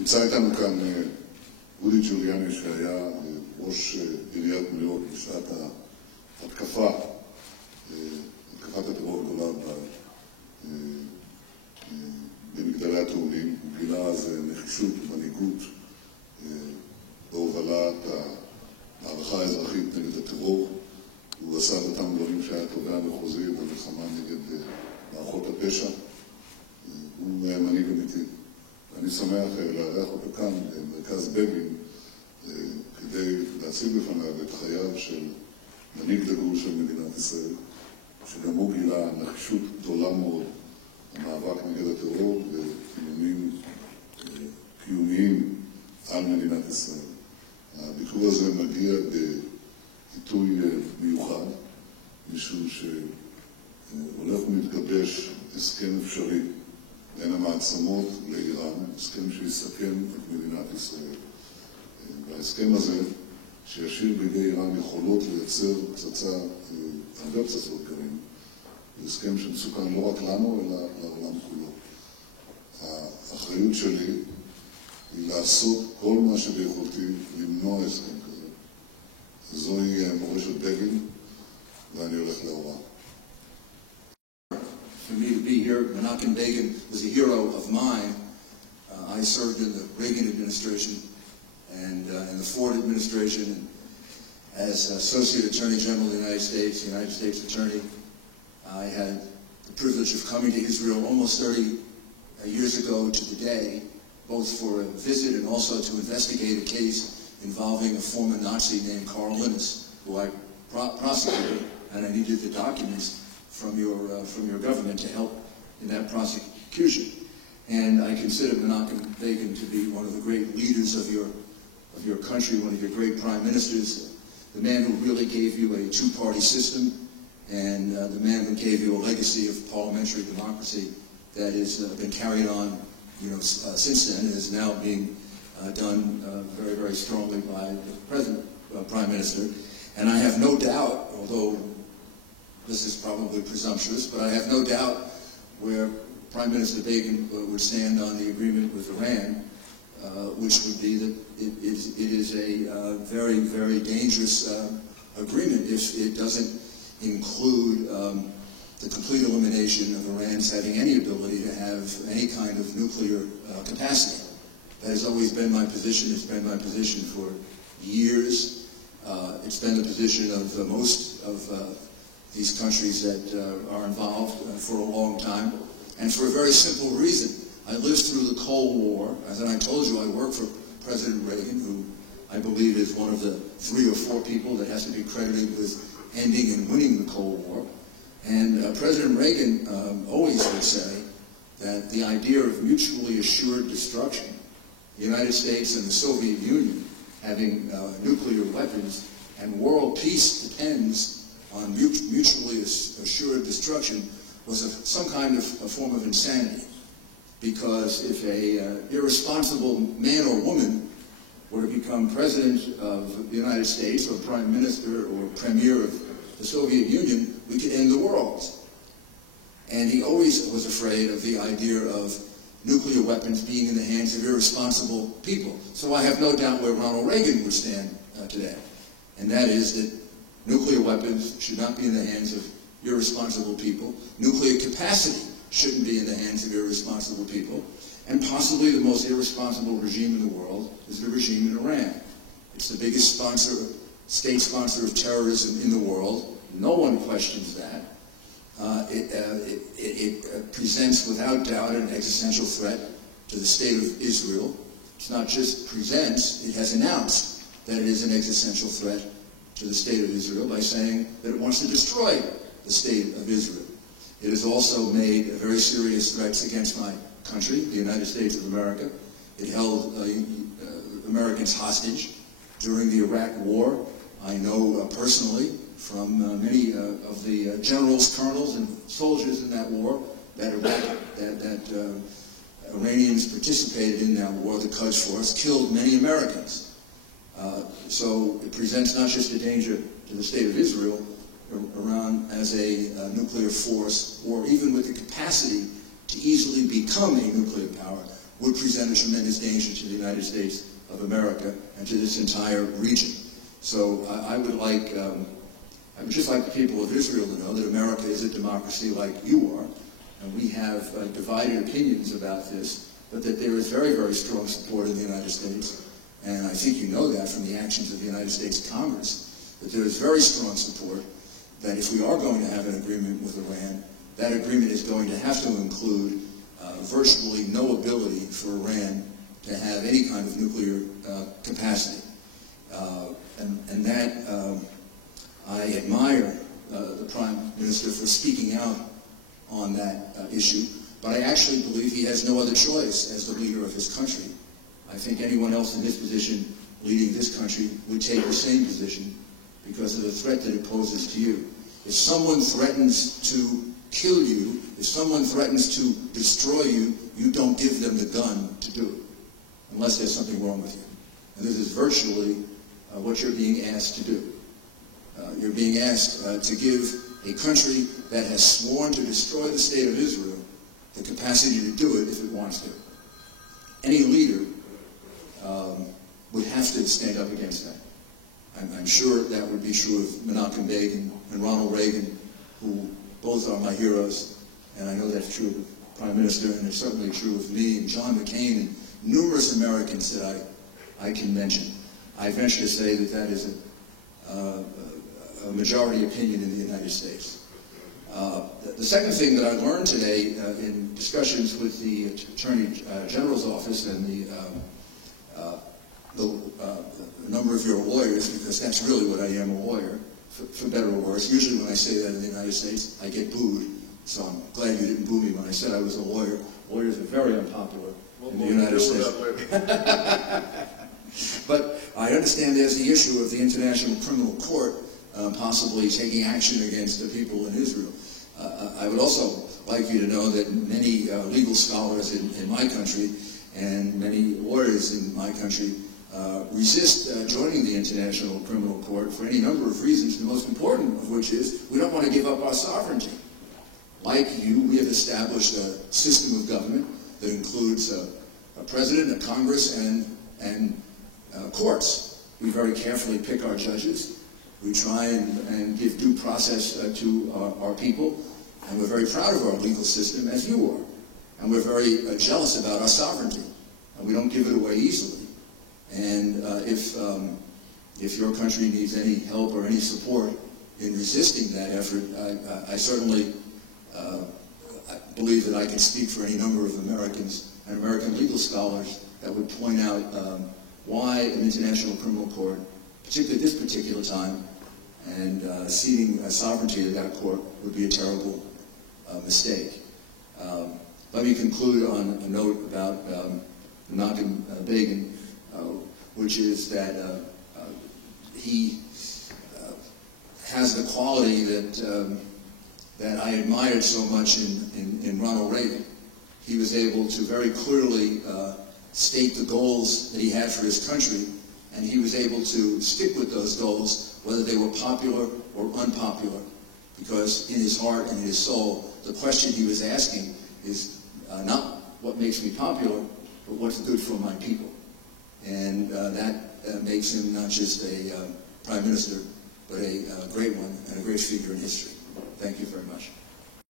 נמצא איתנו כאן רודי ג'וליאני שהיה ראש עיריית ניו יורק בשעת התקפת הטרור הגדולה במגדלי התאומים. הוא גילה אז נחישות ומנהיגות בהובלת המערכה האזרחית נגד הטרור. הוא עשה את אותם דברים שהיה תובע מחוזי במלחמה נגד מערכות הפשע. הוא מנהיג אמיתי. אני שמח לארח אותו כאן במרכז בגין כדי להציג בפניו את חייו של מנהיג דגול של מדינת ישראל, שגם הוא גילה נחישות גדולה מאוד המאבק נגד הטרור ואיומים קיומיים על מדינת ישראל. הביקור הזה מגיע בעיתוי מיוחד, משום שהולך ומתגבש הסכם אפשרי בין המעצמות לאיראן, הסכם שיסכן את מדינת ישראל. וההסכם הזה, שישאיר בידי איראן יכולות לייצר הרבה פצצות גרעין, זה הסכם שמסוכן לא רק לנו, אלא לעולם כולו. האחריות שלי היא לעשות כל מה שביכולתי למנוע הסכם כזה. זוהי מורשת בגין, ואני הולך לאורה. For me to be here, Menachem Begin was a hero of mine. I served in the Reagan administration and in the Ford administration and as Associate Attorney General of the United States Attorney. I had the privilege of coming to Israel almost 30 years ago to the day, both for a visit and also to investigate a case involving a former Nazi named Karl Linus, who I prosecuted, and I needed the documents from your government to help in that prosecution. And I consider Menachem Begin to be one of the great leaders of your country, one of your great prime ministers, the man who really gave you a two-party system, and the man who gave you a legacy of parliamentary democracy that has been carried on, since then, and is now being done very, very strongly by the present prime minister. And I have no doubt, although this is probably presumptuous, but I have no doubt where Prime Minister Begin would stand on the agreement with Iran, which would be that it is a very, very dangerous agreement if it doesn't include the complete elimination of Iran's having any ability to have any kind of nuclear capacity. That has always been my position. It's been my position for years. It's been the position of most of these countries that are involved for a long time, and for a very simple reason. I lived through the Cold War. As I told you, I worked for President Reagan, who I believe is one of the 3 or 4 people that has to be credited with ending and winning the Cold War. And President Reagan always would say that the idea of mutually assured destruction, the United States and the Soviet Union having nuclear weapons, and world peace depends on mutually assured destruction, was some kind of a form of insanity. Because if a irresponsible man or woman were to become president of the United States or prime minister or premier of the Soviet Union, we could end the world. And he always was afraid of the idea of nuclear weapons being in the hands of irresponsible people. So I have no doubt where Ronald Reagan would stand today. And that is that nuclear weapons should not be in the hands of irresponsible people. Nuclear capacity shouldn't be in the hands of irresponsible people. And possibly the most irresponsible regime in the world is the regime in Iran. It's the biggest state sponsor of terrorism in the world. No one questions that. It presents without doubt an existential threat to the state of Israel. It's not just presents, it has announced that it is an existential threat to the state of Israel by saying that it wants to destroy the state of Israel. It has also made very serious threats against my country, the United States of America. It held Americans hostage during the Iraq War. I know personally from many of the generals, colonels, and soldiers in that war that Iranians participated in that war. The Quds Force killed many Americans. So it presents not just a danger to the state of Israel, Iran as a nuclear force, or even with the capacity to easily become a nuclear power, would present a tremendous danger to the United States of America and to this entire region. So I would just like the people of Israel to know that America is a democracy like you are, and we have divided opinions about this, but that there is very, very strong support in the United States, and I think you know that from the actions of the United States Congress, that there is very strong support that if we are going to have an agreement with Iran, that agreement is going to have to include virtually no ability for Iran to have any kind of nuclear capacity. And that I admire the Prime Minister for speaking out on that issue, but I actually believe he has no other choice as the leader of his country. I think anyone else in his position leading this country would take the same position because of the threat that it poses to you. If someone threatens to kill you, if someone threatens to destroy you, you don't give them the gun to do it, unless there's something wrong with you. And this is virtually what you're being asked to do. You're being asked to give a country that has sworn to destroy the state of Israel the capacity to do it if it wants to. Any leader would have to stand up against that. I'm sure that would be true of Menachem Begin and Ronald Reagan, who both are my heroes, and I know that's true of the Prime Minister, and it's certainly true of me and John McCain and numerous Americans that I can mention. I venture to say that that is a majority opinion in the United States. The second thing that I learned today in discussions with the Attorney General's office and a number of your lawyers, because that's really what I am, a lawyer, for better or worse. Usually when I say that in the United States, I get booed, so I'm glad you didn't boo me when I said I was a lawyer. Lawyers are very unpopular in the United States. But I understand there's the issue of the International Criminal Court possibly taking action against the people in Israel. I would also like you to know that many legal scholars in my country and many lawyers in my country resist joining the International Criminal Court for any number of reasons, the most important of which is we don't want to give up our sovereignty. Like you, we have established a system of government that includes a president, a Congress, and courts. We very carefully pick our judges. We try and give due process to our people, and we're very proud of our legal system, as you are. And we're very jealous about our sovereignty, and we don't give it away easily. And if your country needs any help or any support in resisting that effort, I certainly believe that I can speak for any number of Americans and American legal scholars that would point out why an international criminal court, particularly at this particular time, and ceding sovereignty to that court would be a terrible mistake. Let me conclude on a note about Menachem Begin, which is that he has the quality that I admired so much in Ronald Reagan. He was able to very clearly state the goals that he had for his country, and he was able to stick with those goals, whether they were popular or unpopular, because in his heart and in his soul, the question he was asking is not what makes me popular, but what's good for my people. And that makes him not just a prime minister, but a great one and a great figure in history. Thank you very much.